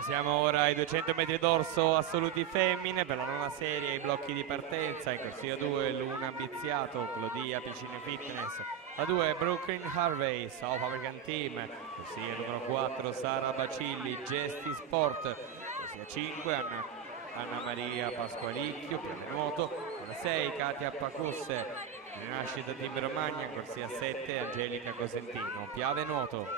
Siamo ora ai 200 metri d'orso assoluti femmine per la nona serie, i blocchi di partenza. In corsia 2 Luna Biziato, Clodia Piscine Fitness, la 2 Brooklyn Harvey, South African Team, corsia numero 4 Sara Bacilli, Gesti Sport, corsia 5 Anna Maria Pasqualicchio, piave nuoto, corsia 6 Katia Pacusse, Rinascita Team Romagna, corsia 7 Angelica Cosentino, piave nuoto.